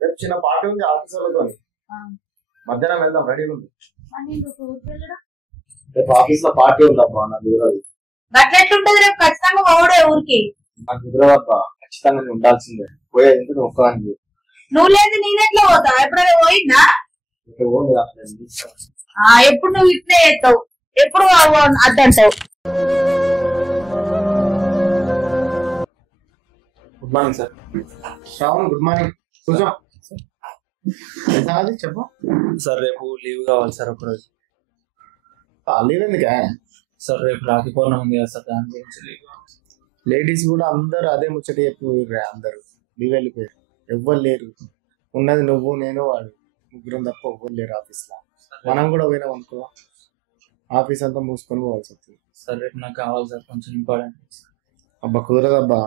రేపు చిన్న పార్టీ ఉంది ఆఫీసర్లతో మధ్యాహ్నం వెళ్దాం రెడీ ఉంది రేపు ఆఫీస్ లో పార్టీ ఉందబ్బా నాకు కుదరదు గట్లెట్లుంటది రేపు ఖచ్చితంగా పోవడే ఊరికి నాకు కుదరదబ్బా ఖచ్చితంగా నేను ఉండాల్సిందే పోయే ఎందుకు ఒక్కదానికి నువ్వు లేదు నేనెట్లా పోతావు ఎప్పుడైనా పోయిందా ఎప్పుడు నువ్వు ఇట్లే చేస్తావు ఎప్పుడు అద్దంటావు good morning sir Shravan good morning కూర్చో చెప్పు సార్ రేపు లీవ్ కావాలి సార్ ఒకరోజు లీవ్ ఎందుకే సార్ రేపు రాఖీ పౌర్ణమి ఉంది కదా సార్ దాని గురించి లీవ్ లేడీస్ కూడా అందరు అదే ముచ్చట చెప్పి అందరు లీవ్ వెళ్ళిపోయారు ఎవ్వరు లేరు ఉన్నది నువ్వు నేను వాడు ముగ్గురం తప్ప ఎవ్వరు లేరు ఆఫీస్ లో మనం కూడా పోయినాం అనుకో ఆఫీస్ అంతా మూసుకొని పోవాల్సి వస్తుంది సార్ రేపు నాకు కావాలి సార్ కొంచెం ఇంపార్టెంట్ అబ్బా కుదరదబ్బా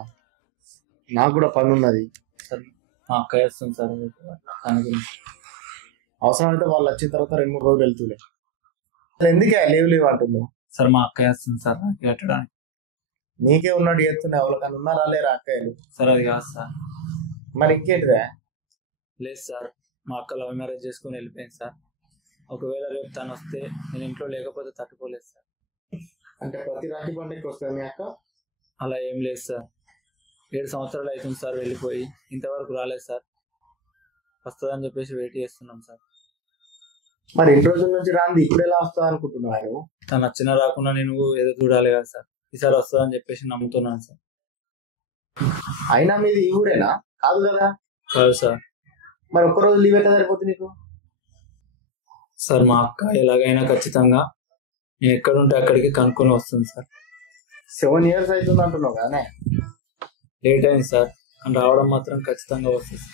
నాకు కూడా పని ఉన్నది సార్ మా అక్క వేస్తుంది సార్ దాని గురించి అవసరమైతే వాళ్ళు వచ్చిన తర్వాత 2-3 రోజులు వెళ్తులే ఎందుకే లీవ్ అంటున్నావు సార్ మా అక్క వేస్తుంది సార్ రాఖీ కట్టడానికి నీకే ఉన్నాడు చేస్తున్నా ఎవరికన్నా ఉన్నారా లేరా అక్కయ్యలు సార్ అది కాదు సార్ మరి ఇంకేంటిదే లేదు సార్ మా అక్క లవ్ మ్యారేజ్ చేసుకుని వెళ్ళిపోయింది సార్ ఒకవేళ రేపు తను వస్తే నేను ఇంట్లో లేకపోతే తట్టుకోలేదు సార్ అంటే ప్రతి రాఖీ పండుగకి వస్తుంది మీ అక్క అలా ఏం లేదు సార్ 7 సంవత్సరాలు అవుతుంది సార్ వెళ్ళిపోయి ఇంతవరకు రాలేదు సార్ వస్తుందని చెప్పేసి వెయిట్ చేస్తున్నాం సార్ మరి 2 రోజుల నుంచి రాంది ఇప్పుడు ఎలా వస్తా అనుకుంటున్నాను తను వచ్చినా రాకుండా నేను ఏదో చూడాలి కదా సార్ ఈసారి వస్తుందని చెప్పేసి నమ్ముతున్నాను సార్ అయినా మీది ఈ ఊరేనా కాదు కదా కాదు సార్ మరి ఒక్కరోజు లీవ్ అయితే సరిపోతుంది నీకు సార్ మా అక్క ఎలాగైనా ఖచ్చితంగా నేను ఎక్కడుంటే అక్కడికి కనుక్కొని వస్తుంది సార్ 7 years అవుతుంది అంటున్నావు కానీ లేట్ అయింది సార్ అని రావడం మాత్రం ఖచ్చితంగా వస్తుంది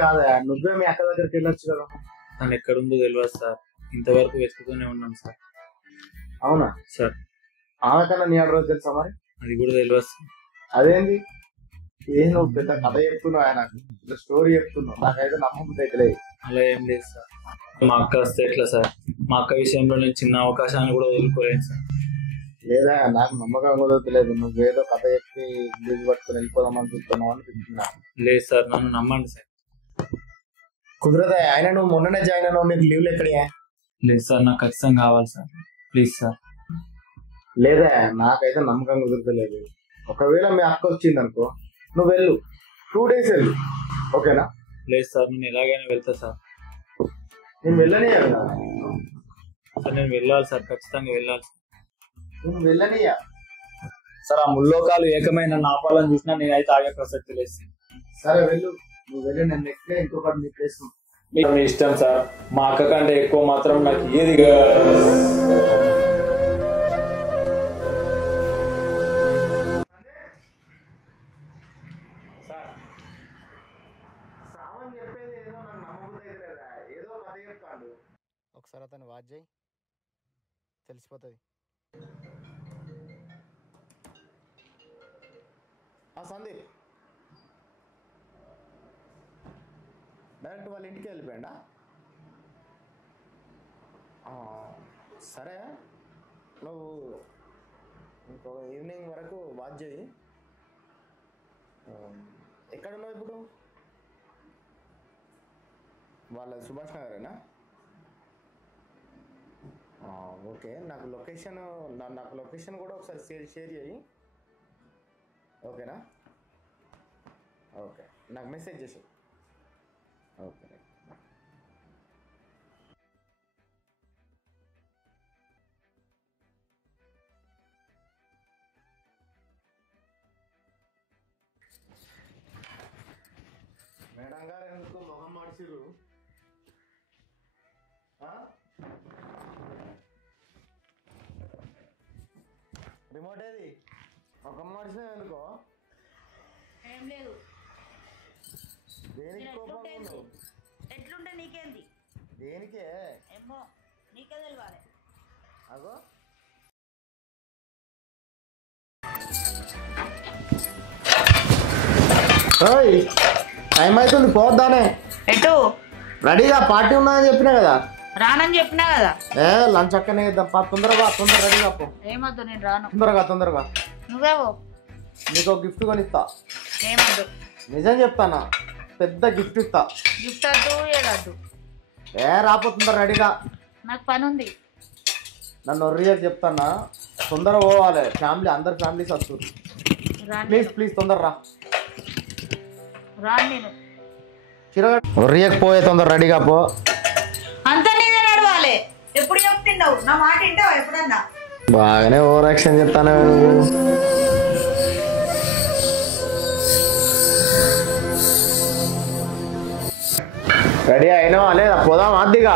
కాదా నువ్వే మీ అక్క దగ్గరికి వెళ్ళొచ్చు కదా తను ఎక్కడుందో తెలియదు సార్ ఇంతవరకు వెతుకుతూనే ఉన్నాం సార్ అవునా సార్ ఆమె కన్నా నీ అడ్రస్ తెలుసా మరి అది కూడా తెలియదు సార్ అదేంది నువ్వు పెద్ద కథ చెప్తున్నావు ఆయన స్టోరీ చెప్తున్నావు నాకైతే నమ్మకం తెలియదు అలా ఏం లేదు సార్ మా అక్క వస్తే ఎట్లా సార్ మా అక్క విషయంలో నేను చిన్న అవకాశాన్ని కూడా వదులుకోలేను సార్ లేదా నాకు నమ్మకం కుదరలేదు నువ్వేదో కథ చెప్పి లీవ్ పట్టుకుని వెళ్ళిపోదామని చూస్తున్నావు అని తింటున్నా లేదు సార్ నన్ను నమ్మండి సార్ కుదరదా ఆయన నువ్వు మొన్ననే జాయిన్ అయినావు నీకు లీవ్లు ఎక్కడియా లేదు సార్ నాకు ఖచ్చితంగా కావాలి సార్ ప్లీజ్ సార్ లేదా నాకైతే నమ్మకం కుదరలేదు ఒకవేళ మీ అక్క వచ్చింది అనుకో నువ్వు వెళ్ళు 2 days వెళ్ళు ఓకేనా లేదు సార్ నేను ఎలాగైనా వెళ్తా సార్ నేను వెళ్ళనియా సార్ నేను వెళ్ళాలి సార్ ఖచ్చితంగా వెళ్ళాలి నేను వెళ్ళనియా సార్ ఆ ముల్లోకాలు ఏకమైన ఆపాలని చూసినా నేనైతే ఆగే ప్రసక్తి లేదు సరే వెళ్ళు నువ్వు వెళ్ళి నేను నెక్స్ట్ ఇంకొకటి నీ ప్లేస్ మీ ఇష్టం సార్ మా అక్క కంటే ఎక్కువ మాత్రం నాకు ఏది ఒకసారి అతను వాచ్ చేయి తెలిసిపోతుంది సందీప్ డైరెక్ట్ వాళ్ళ ఇంటికి వెళ్ళిపోయాడా సరే నువ్వు ఇంకొక ఈవినింగ్ వరకు వాచ్ చేయి ఎక్కడున్నావు ఇప్పుడు వాళ్ళ సుభాష్ నగరేనా ఓకే నాకు లొకేషన్ కూడా ఒకసారి షేర్ చేయి ఓకేనా ఓకే నాకు మెసేజ్ చేసి ఓకే మేడం గారు ఎందుకు మొహం మార్చిరు రిమోట్ ఏది ఒక మార్చినా ఎందుకో ఏం లేదు దేనికి కోపంగా ఉన్నావు ఎట్లుంటే నీకేంది దేనికే ఏమో నీకే తెలియాలి అగో టైం అవుతుంది పోద్దానే ఎటు రెడీగా పార్టీ ఉన్నదని చెప్పినా కదా రానని చెప్పినా కదా లంచ్ అక్కనే ఇద్దాం తొందరగా రెడీగా పో ఏమొద్దు నేను రాను తొందరగా నువ్వేవో నీకు గిఫ్ట్ కొనిస్తా ఏమొద్దు నిజం చెప్తానా, పెద్ద గిఫ్ట్ ఇస్తా. గిఫ్ట్ వద్దు ఏదద్దు, రాపోతుందా రెడీగా? నాకు పని ఉంది. నన్ను ఒర్రియర్ చెప్తానా, తొందర పోవాలి. ఫ్యామిలీ అందరు ఫ్యామిలీస్ వస్తారు. ప్లీజ్ ప్లీజ్ తొందర రా. రాను నేను. ఒర్రియకు పోయే, తొందర రెడీగా పో. అంత నీదే నడవాలి. ఎప్పుడు చెప్తున్నావు? నా మాట వింటావా ఎప్పుడన్నా? బాగానే ఓవర్ యాక్షన్ చెప్తాను. రెడీ అయినా లేదా? పోదాం అద్దిగా.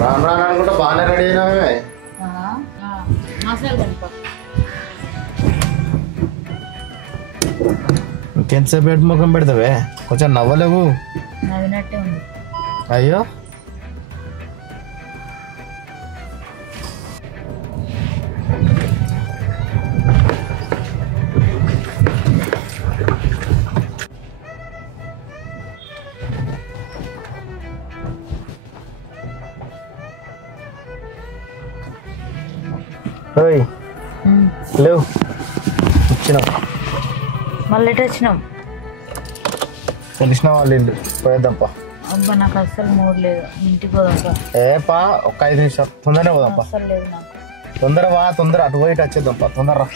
రాను రాను అనుకుంటా బాగానే రెడీ అయినామే. మసాలా కనుక ఇంకెంతసేపు పెట్టి ముఖం పెడతావే? కొంచెం నవ్వలేవు. నవ్వినట్టే ఉంది. అయ్యో లేవు వచ్చినాం. మళ్ళీ ఎటు వచ్చినాం? తెలిసిన వాళ్ళు ఇల్లు పోయేద్దాంపా. అబ్బా నాకు అస్సలు మూడ్ లేదు, ఇంటికి పోదాం. పా ఒక్క 5 నిమిషాలు తొందరనే పోదాంపా. అస్సలు లేదు నాకు. తొందర వా, తొందర అటు పోయి ఇటు వచ్చేద్దాంపా. తొందర రా.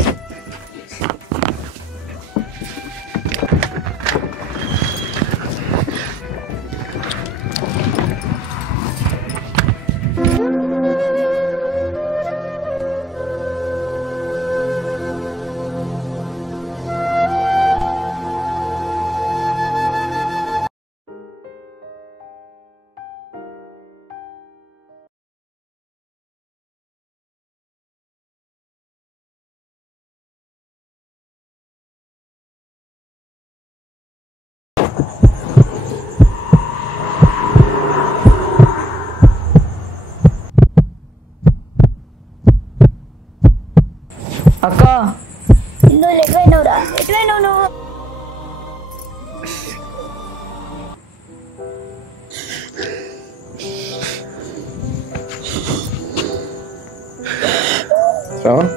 అక్క ఇల్లు ఎటువైనవురా? ఎటువైనవు నువ్వు? శ్రావణ్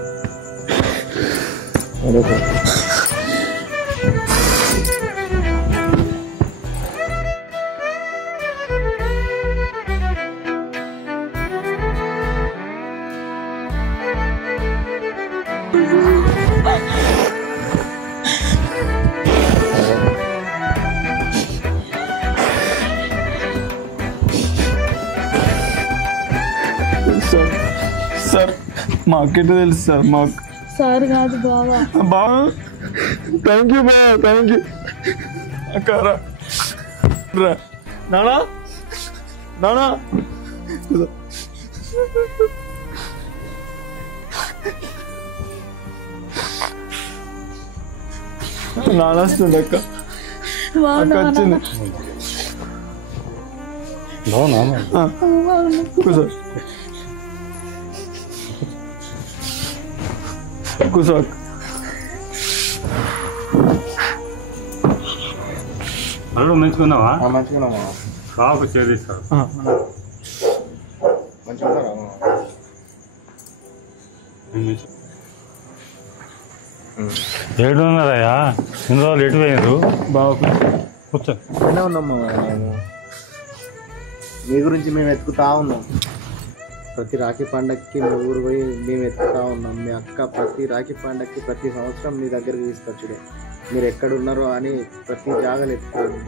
సార్ మాకెట్ తెలుసు సార్. మాకు సార్ కాదు బావా. బాగా థ్యాంక్ యూ బాగా, థ్యాంక్ యూ అక్క. రా నానా, నానా నాన్న వస్తుంది అక్క. అక్క వచ్చింది. కూర్చో కూర్చో అక్క. అల్లుడు మంచుకున్నావా? మంచిగా బాగా చేస్తారు. మంచిగా ఏడున్నారయ్యా? ఇన్ని రోజులు ఎటు పోయినారు? బాగా కూర్చో. ఇక్కడనే ఉన్నాం మేము. మీ గురించి మేము వెతుకుతా ఉన్నాం. ప్రతి రాఖీ పండగకి మీ ఊరు పోయి మేము వెతుకుతా ఉన్నాం. మీ అక్క ప్రతి రాఖీ పండగకి ప్రతి సంవత్సరం మీ దగ్గరికి తీసుకొచ్చుడే. మీరు ఎక్కడున్నారో అని ప్రతి జాగాలు ఎత్తుకోండి.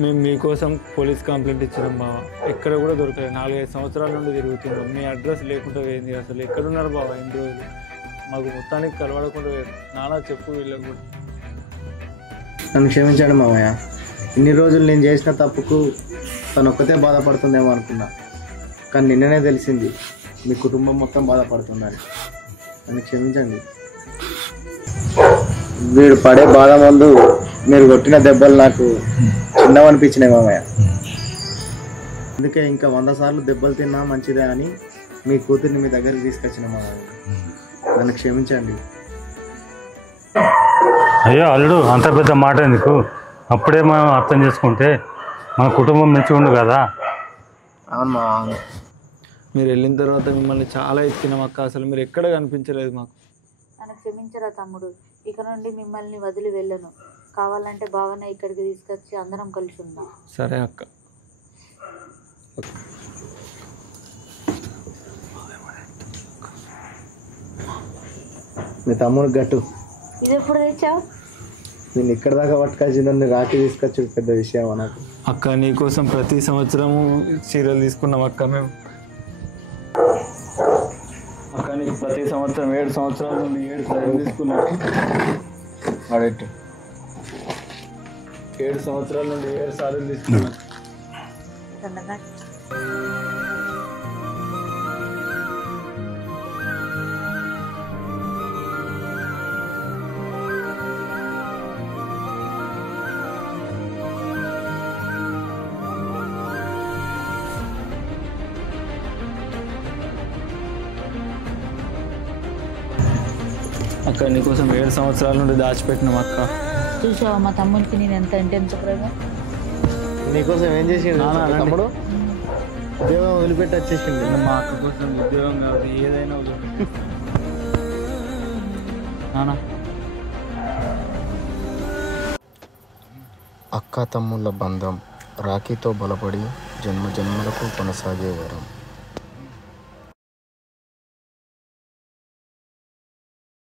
మేము మీకోసం పోలీస్ కంప్లైంట్ ఇచ్చినాం బావ. ఎక్కడ కూడా దొరకలేదు. 4-5 సంవత్సరాల నుండి తిరుగుతున్నాం. మీ అడ్రస్ లేకుండా పోయింది. అసలు ఎక్కడున్నారు బావ ఎన్ని రోజులు? మాకు మొత్తానికి కలవడకుండా పోయారు. నానా చెప్పు వీళ్ళకి కూడా. నన్ను క్షమించండి మామయ్య. ఇన్ని రోజులు నేను చేసిన తప్పుకు తను ఒక్కతే బాధపడుతుందేమో అనుకున్నా, కానీ నిన్ననే తెలిసింది మీ కుటుంబం మొత్తం బాధపడుతుందని. నన్ను క్షమించండి. వీడు పడే బాధ ముందు మీరు కొట్టిన దెబ్బలు నాకు చిన్నవనిపించినాయి మామయ్య. అందుకే ఇంకా 100 సార్లు దెబ్బలు తిన్నా మంచిదే అని మీ కూతుర్ని మీ దగ్గరికి తీసుకొచ్చిన మామయ్య. నన్ను క్షమించండి. అయ్యో అల్లుడు, అంత పెద్ద మాట ఎందుకు? అప్పుడే మనం అర్థం చేసుకుంటే మన కుటుంబం మంచిగా ఉండు కదా. అవును. మీరు వెళ్ళిన తర్వాత మిమ్మల్ని చాలా ఎత్తినాం అక్క. అసలు మీరు ఎక్కడ కనిపించలేదు మాకు. నన్ను క్షమించరా తమ్ముడు. ఇక నుండి మిమ్మల్ని వదిలి వెళ్ళను. కావాలంటే బావనే ఇక్కడికి తీసుకొచ్చి అందరం కలిసి ఉందాం. సరే అక్క. మీ తమ్ముడు గట్టు ఇది ఎప్పుడు తెచ్చావు? నేను ఇక్కడ దాకా పట్టుకొచ్చిందని రాఖీ తీసుకొచ్చి పెద్ద విషయం నాకు. అక్క నీకోసం ప్రతి సంవత్సరము చీరలు తీసుకున్నాం అక్క మేము. అక్క నీకు ప్రతి సంవత్సరం 7 సంవత్సరాల నుండి 7 సార్లు తీసుకున్నాం. వాడెట్టు 7 సంవత్సరాల నుండి 7 సార్లు తీసుకున్నాం. అక్క నీకోసం 7 సంవత్సరాల నుండి దాచిపెట్టినాం అక్క. చూసావా మా తమ్ముడికి నేను ఎంత అంటే ఎంత ప్రేమ. నీకోసం ఏం చేసిండు తమ్ముడు? ఉద్యోగం వదిలిపెట్టి వచ్చేసిండు. మా అక్క కోసం ఉద్యోగం కాదు ఏదైనా నానా. అక్క తమ్ముళ్ళ బంధం రాఖీతో బలపడి జన్మ జన్మలకు కొనసాగే వరం.